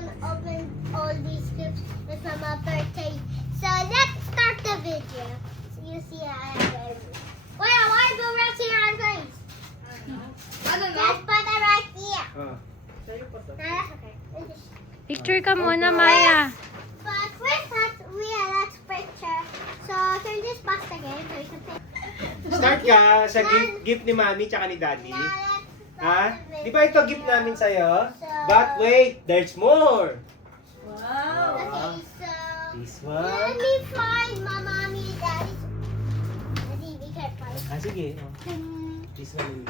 gonna open all these gifts with my birthday. So let's start the video. So you see I have it. Wait, why do we see our face? I don't know. Let's put it right here. Sa'yo pa to. No, that's okay. Picture ka muna, Maya. But first, let's picture. So can you just pause the game so you can pick? Start ka sa gift ni Mami tsaka ni Daddy. Now let's Ha? start the Di ba ito gift namin sa'yo? So- But wait, there's more. Wow. Okay, so This let one. me find my mommy and daddy's. Let's see, we can find. Sige. This one.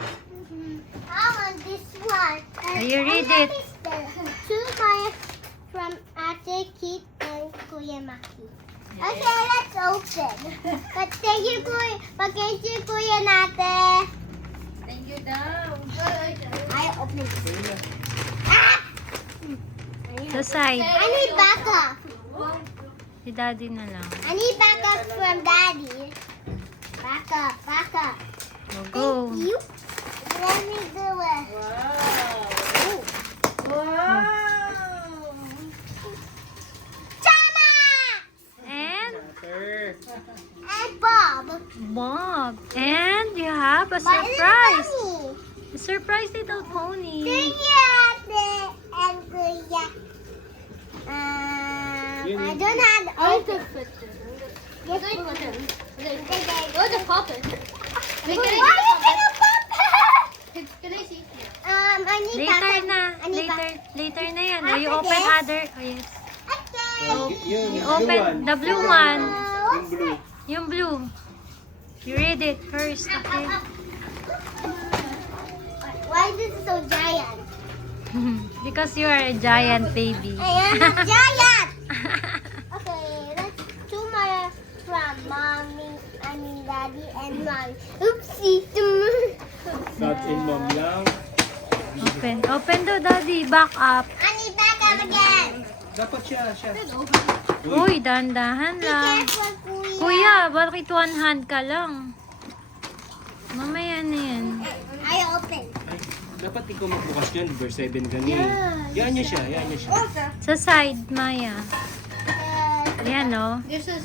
I want this one. You read it. To my from Ate Kit and Kuya Maki. Okay, let's open. But thank you, Kuya Nate. Thank you daw. I open it. Ah! Sa side. I need backup. Si Daddy na lang. I need backup from Daddy. Backup. Go. Thank you. Let me do it. Wow. Chama! And And Bob. Bob. And you have a But it's surprise. funny. A surprise little pony. Kuya Ate and Kuya. I don't have open Yes, Go to Papa. Why are you gonna pop it? Can I see? I need Later backup. na. I need Later na yan. After You open this? other. Oh, yes. Okay. You open the blue one. Yung blue. Yung blue. You read it first, okay? Why is this so giant? Because you are a giant baby. I am a giant. Okay, let's do my from mommy, daddy, and mommy. Oopsie. That's in Mom lang. Open do, Daddy. Back up. I need backup again. Dapat siya. Uy, dahan-dahan Be lang. careful, Kuya, bakit one hand ka lang? Mamaya na yan. I open. Ay, dapat ikaw magbukas yan. Verse 7 ganyan. Yan niya siya. Sa side, Maya. Yan, no? This is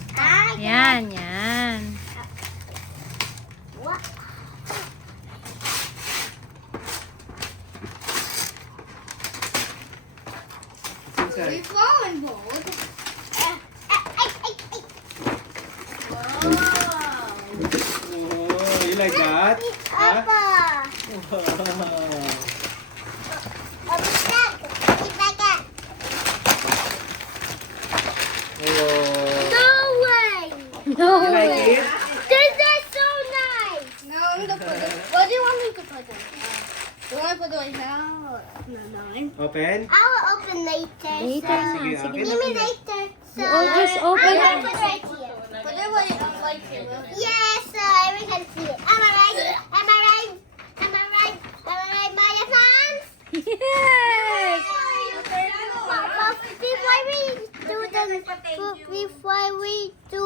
Yan. What? It's we inside. falling bold. Wow. Oh, you like that? Ha? Papa. Wow. Open that. Keep backup. Oh. No way. No You like it? This is so nice. No, I'm gonna put it. What do you want me to put it? Do you want to put it right now? No. Open? I will open later. Later so- na. Sige, Sige. Give me later. So just open I'm gonna it. put it right here. Put it where you like it. Yes, so everyone can see it. Am I right? Am I right? Am I right? Am I right, Maya fans? Yes! Before we do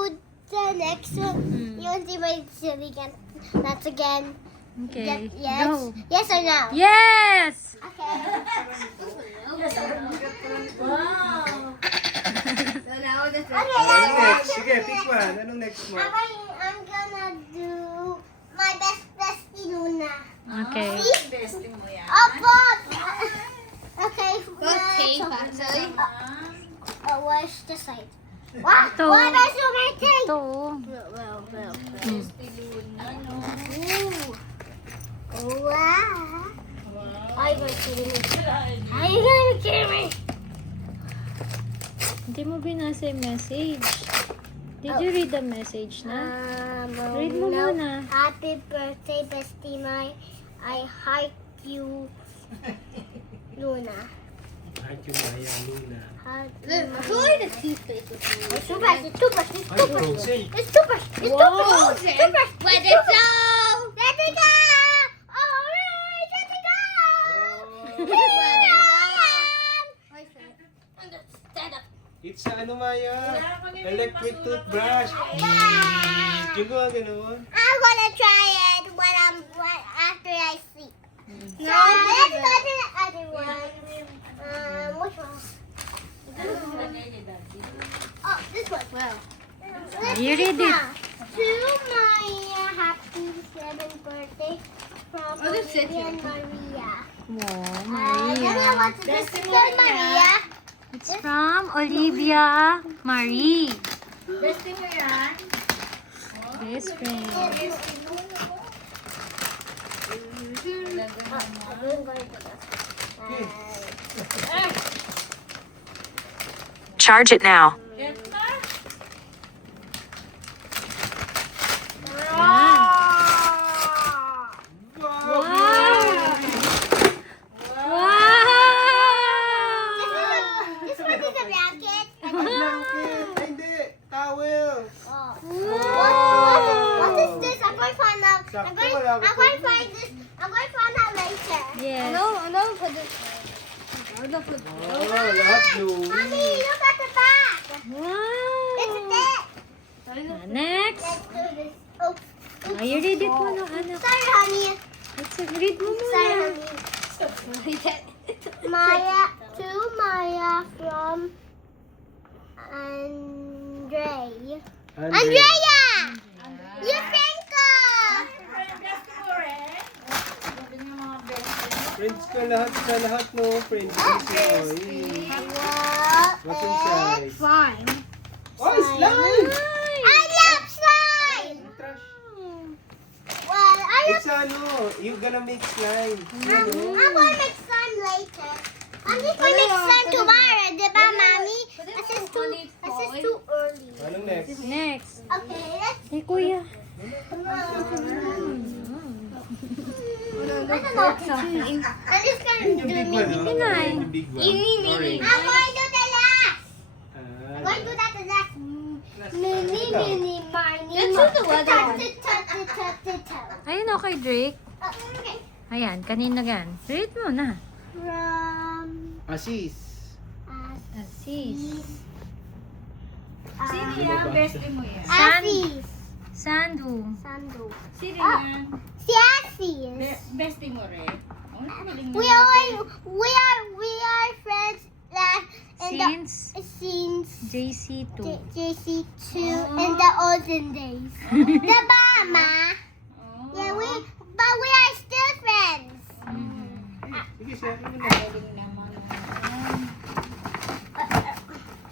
the next one, you want to see my silly again? That's again. Okay. Yes. Go. Yes or no? Yes! Okay. Wow. So now this is. Okay, Anong now next? Sige, pick one. Anong next mo? I'm gonna do my best bestie Luna. Okay. Besting mo yan. Opo! Okay, Got tape actually. where's the side? What? Ito. What is your thing? Ito. Well. Ooh. Wow. Are you gonna kill me? Are you gonna kill me? Hindi mo binasa yung message. Did you read the message na? Read mo no. muna. Happy birthday, bestie Mai. I heart you, Luna. Heart you, Maya, Luna. Heart you, Look, Maya. who are the toothpaste? It's toothbrush. It's toothbrush. It's Ay, toothbrush. frozen. It's toothbrush. It's Wow. toothbrush. It's toothbrush. Let it go. Let it go. Alright, let it go. Oh. Here I am. Stand up. It's ano, Maya? Electric toothbrush. Yung gawa gano'n. I'm gonna try it after I sleep. So let's go to the other one. Which one? 12. You read it. To my happy 7th birthday from Oh, that's it. Olivia and Maria. Wow, Then Maria. what's this? Good Maria. It's from Olivia Marie. Bestie mo yan? Best friend. Charge it now. Wow! This one is a blanket. Hindi, towel. What is this? I'm going to find out. I'm going to find this. I'm going to find out later. Yes. Ano put this? Ano put Oh, lahat blue. Mommy, look at the back. Wow! It's thick. Next. Let's do this. Oh, Oh, you read it mo na, anak. sorry, honey. Read mo Sorry, muna. honey. Maya to Maya from Andre. Andrea! Yusenko! Friends ka lahat sa lahat, no? Friends ka siya. What's inside? Fine. Oh, slime! I love slime! Trash. Well, I love It's ano, you're gonna make slime. I'm gonna make slime later. I'm just gonna make slime tomorrow, diba, Mommy? This is too early. Anong next? Next. Okay, let's Hey, kuya. I don't know. I'm just gonna do Yung big mini. one, no? Pinay. Yung big one. Orange. I'm going to do the last. I'm going to do Ah, that the last. Mini, mini, mini. Let's do the weather one. Ayun, okay, Drake. Okay. Ayan, kanina gan. Read mo na. From Asis. Assis. Sino yan? Bestie mo yan? Assis. Sandu. Sandu. Sino yan? Si Assis. Bestie mo rin? Oh, magaling We are friends that in Since the JC2. JC2 in the olden days. The Mama. Yeah, we are still friends. Sige, share mo na. Magaling naman.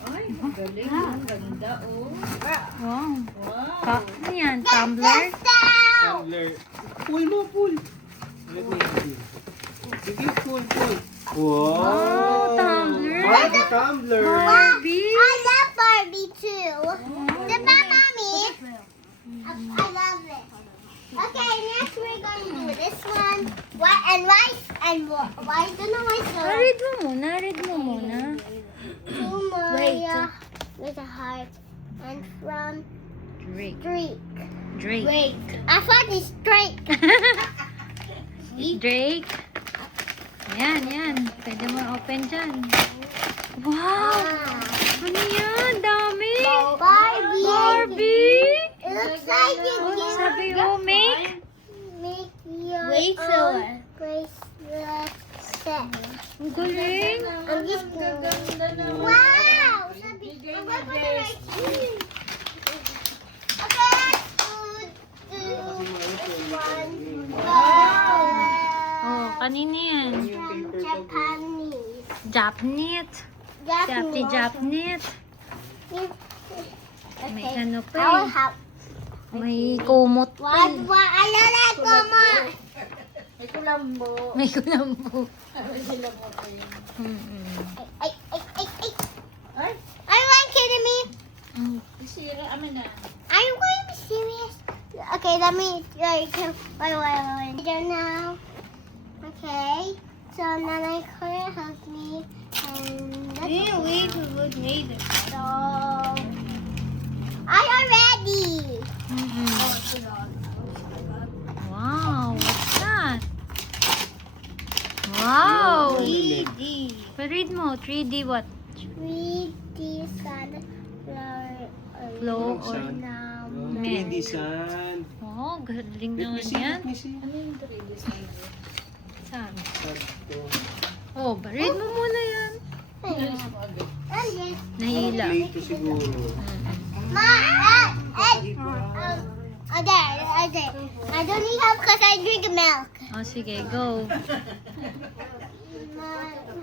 Ay, magaling. Ang ganda, oh. Wow. Wow. Ano yan? Tumbler? Just down. Tumbler. Pull mo, pull. Let me see. Sige, pull. Wow. tumbler. Barbie tumbler. Barbie. I love Barbie too. The Mommy. I love it. Okay, next we're going to do this one. White and rice and white. Don't know why so. Read mo muna. Read mo muna. To Maya with a heart and from Drake. Drake. Drake. Wait. I thought it's Drake. Drake. Yan. Pwede mo open dyan. Wow! Ano yan? Dami! Barbie! It looks like you Oh, can sabi mo, make your Bracelet. bracelet set. Ang galing! I'm just Ganda na. wow! Sabi, I'm going to put it right here. Okay, let's do this one. Wow! Oh, kanina yan. From Japanese. Japanese. Japanese. May Okay. ano pa I will eh. help. May kumot pa What? eh. I don't like Goma. May kulambo. May kulambo. May kulambo pa yun. Ay. Ay, Are you kidding me? sira. Amin na. Are you going to be serious? Okay, let me. Wait. Now. Okay. So Nanay Claire helps me, and Wait, we would need it. so I am ready. Wow, what's that? Wow! 3D. Read mo, 3D what? 3D sun Flow or Sun. now. 3D sun. Wow, galing Let me naman see, yan. let me see. Ano yung 3D slider? Saan? Sakto. Oh, read mo muna yan. And yes. Nahila. Play to siguro. I don't need help because I drink milk. Oh, sige, go.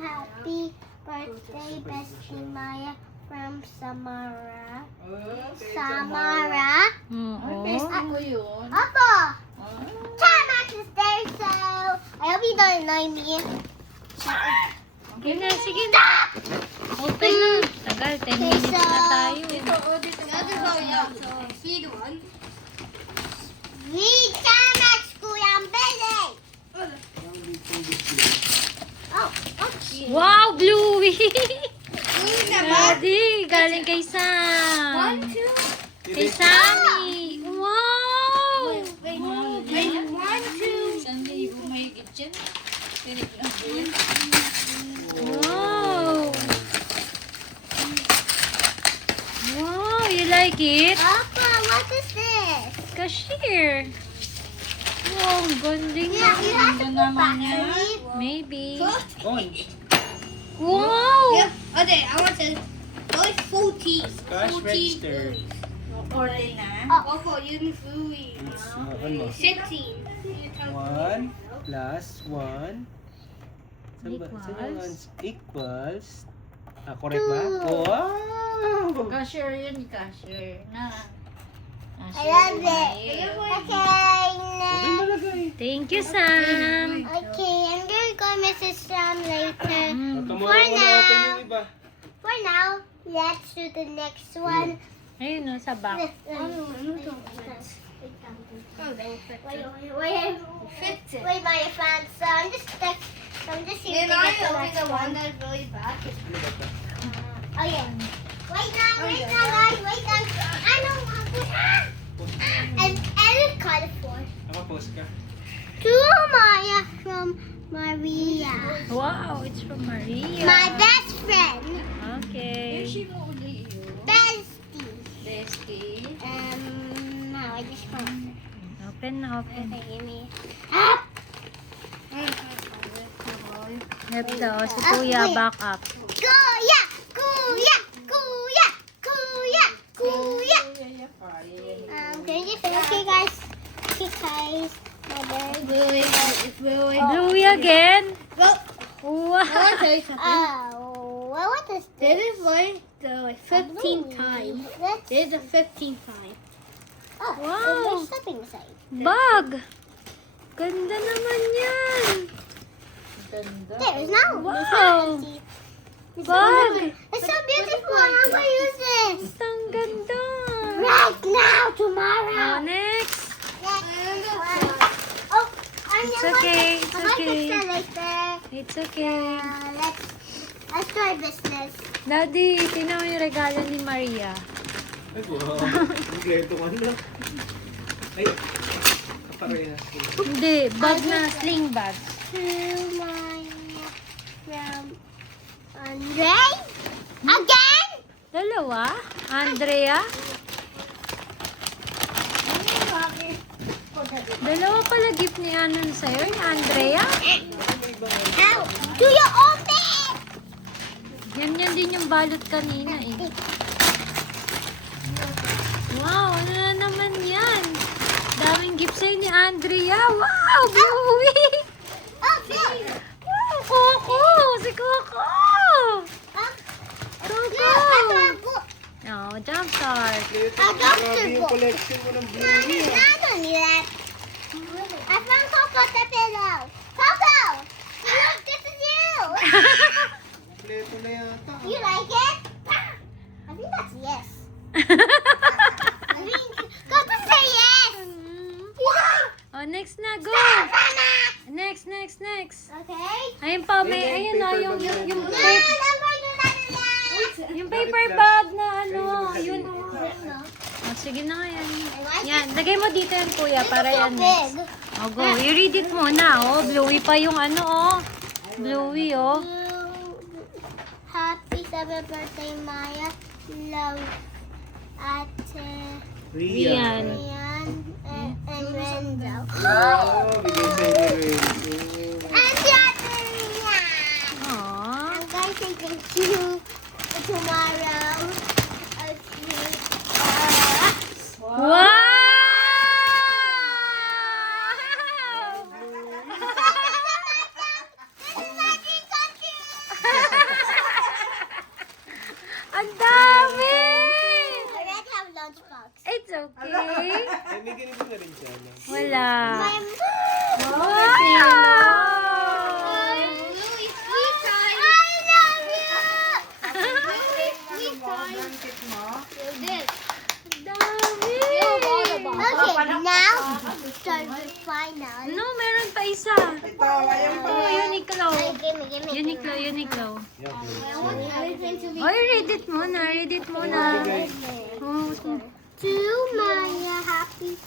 Happy birthday, Bestie Maya from Samara. Samara? Oo. Opo! Chamax is there, so I hope you don't annoy me. Sige na, sige na. Open na. Tagal, 10 minutes na tayo. Read Chamax, Kuya, I'm busy! Oh, Wow, Bluey! Daddy, galing kay Sam. Kay Sammy. Wow! Wow! Wow, you like it? Papa, what is this? Cashier. Wow, ang galing. Yeah, you have to put battery. Maybe. On. Wow! Okay, I want to. Those 14. Cash register. Opo, yun Louis. Ano mo? 16. 1 plus 1. Equals. Equals. Correct ba? Wow! Cashier yun, cashier. I love it. Okay, Ano next. nalagay? Thank you, Sam. Okay, I'm gonna go Mrs. Sam later. Kamura mo na open yung iba. For now, let's do the next one. Ayun no, sa back. Wait, my fans. So I'm just Then here to I get the open next the one one. that's really bad. Oh yeah. Wait now, guys. Wait now. I know how to. And it's kind of four. Nakapost ka. To Maya from Maria. Wow, it's from Maria. My best friend. Okay. Bestie. Bestie. Now I just want. Open na, open. Okay, give me. Ito, si Kuya, back up. Kuya! Kuya! Kuya! Kuya! Kuya! Okay, guys. Okay, guys. My bird. Bluey again? Well, Wow. I want to tell you something. Oh, well, what is This this? is like the 15th time. That's, This is the 15th time. oh, Wow. there's something inside. Bag. Ganda naman yan. There's no. Wow. It's Bag. It's so beautiful. I'm going to use this. Ang ganda. Right now, Oh, tomorrow. next. Oh, It's okay, it's I'm going to okay. fix that later. It's okay. Let's do our business. Daddy, tingnan mo yung regalo ni Maria. Ay, wow. Kompleto ka na. Ay, kaparehas. Hindi, bag na, sling bag. To my from Andre again. Dalawa? Andrea? Dalawa pala gift ni Anon sa'yo, ni Andrea. How do you open it? Ganyan din yung balot kanina eh. Wow, ano na naman yan? Daming gift sa'yo ni Andrea. Wow, Bluey! Open. Wow, Coco! Si Coco! Coco! Oh, jump start. Grabe yung collection mo ng Bluey. I don't need that. I found Coco the pillow. Coco! Look, this is you! Kompleto na yata. You like it? I think that's yes. I think Coco say yes! Oh, next na, go! Mama! Next. Okay? Ayun pa, may, ayun na, yung No, I'm going to do that again! yung paper bag na ano, yun. Oh, sige na nga yan. Yan, lagay mo dito yan, kuya, para so yan big. next. Oh, go. I-read it muna, oh. Bluey pa yung ano, oh. Bluey, oh. Happy 7th birthday, Maya. Love at Rian. Rian and Renzo. Oh, bigay sa'yo ni Renzo. And the other Rian. Aww. I'm going to say thank you tomorrow. Okay. Wow! Ang dami! I already have lunchbox. It's okay. Ay, may ganito na rin siya. No? Wala. My Wow! Louis, sweet time. I love you! Sweet time. Blanket mo? This. Ang dami! Okay, now start the final. No, meron pa isa. Ito, ayun Ito, pa. Uniqlo. Gimme. Uniqlo. Yeah, Everything to be. Oy, read it muna. Read it muna. Oh, To Maya, happy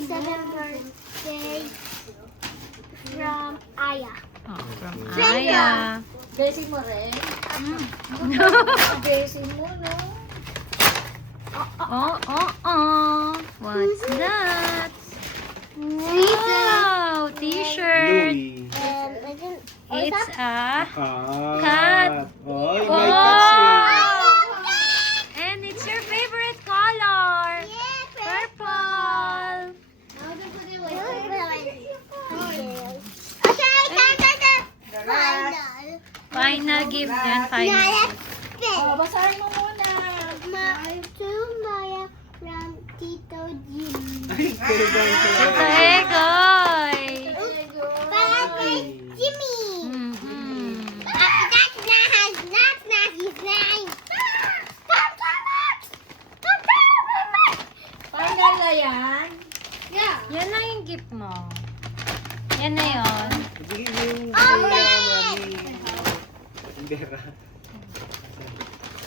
7th birthday from Aya. from Aya. Blessing mo rin. Mm. Blessing mo, no? Oh. What's that? Wow, t-shirt. Louie. And I didn't. It's a Cat. Oh, Oh! may cat And it's your favorite color. Purple. Now then put it Okay, The last. Final gift yan, Now final. let's spin. basahin mo muna. To Maya from Tito Jimmy. Ay, talagang Ito, Egoy. Para kay Jimmy. Mhm. That's not his name. Final na yan. Yeah. Yan na yung gift mo. Yan na yun. Bigyan mo yung Bandera.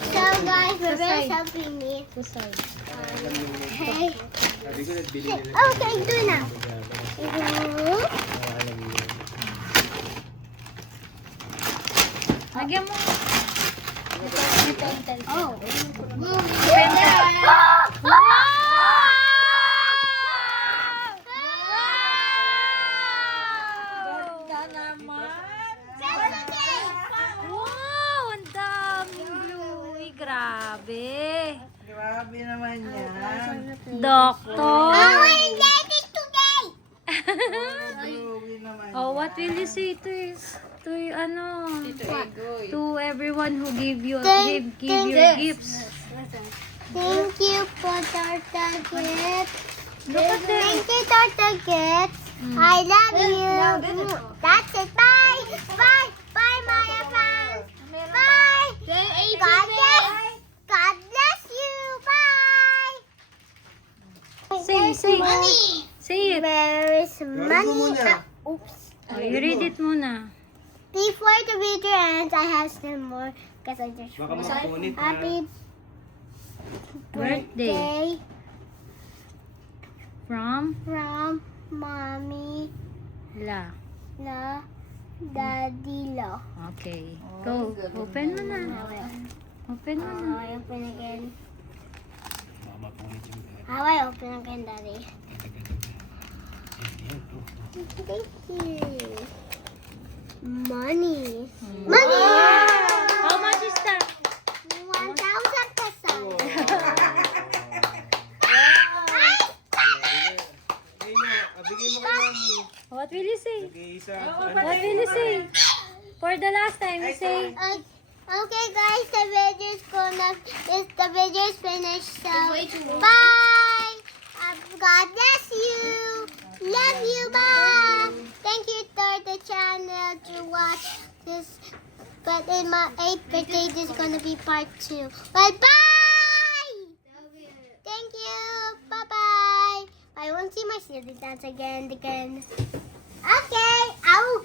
So guys, we're very helping me. Kusay. Hey. Sabi ko, nagbili nila. Okay, do na. Alam niyo. Lagyan mo. Oh. Wow! Ang daming Bluey. Grabe. Grabe naman yan. Doctor. Today. Louie naman Oh, yan. what will you say to everyone who give you Thank- give your thank- gifts? Thank you for Tartar Kids. Look at them. Thank you, Tartar Kids. I love you. That's it. Bye. Bye. Bye, Maya fans. Bye. God bless you. Bye. Say say it. Where is Gawin mo money? muna. Oops. Oh, you read it muna. Before the video ends, I have some more because I just Baka mapunit na. Happy Birthday birthday from from Mommy La. na Daddy Lo. Okay. Go. Open mo na. Open mo na. How I open again? Baka mapunit yung How I open again, Daddy? Thank you. Money. Money! How much is that? 1,000 pesos. Ay na, bigay mo kay Mami. What will you say? Nag-iisa. What will you say? For the last time, you say. Okay, guys, the video is finished. So, Way too long. bye. God bless you. Love you. Bye. Thank you to the channel to watch this. But in my 8th birthday, this is gonna be part 2. Bye bye. Thank you. Bye bye. I won't see my silly dance again. Okay. Ow.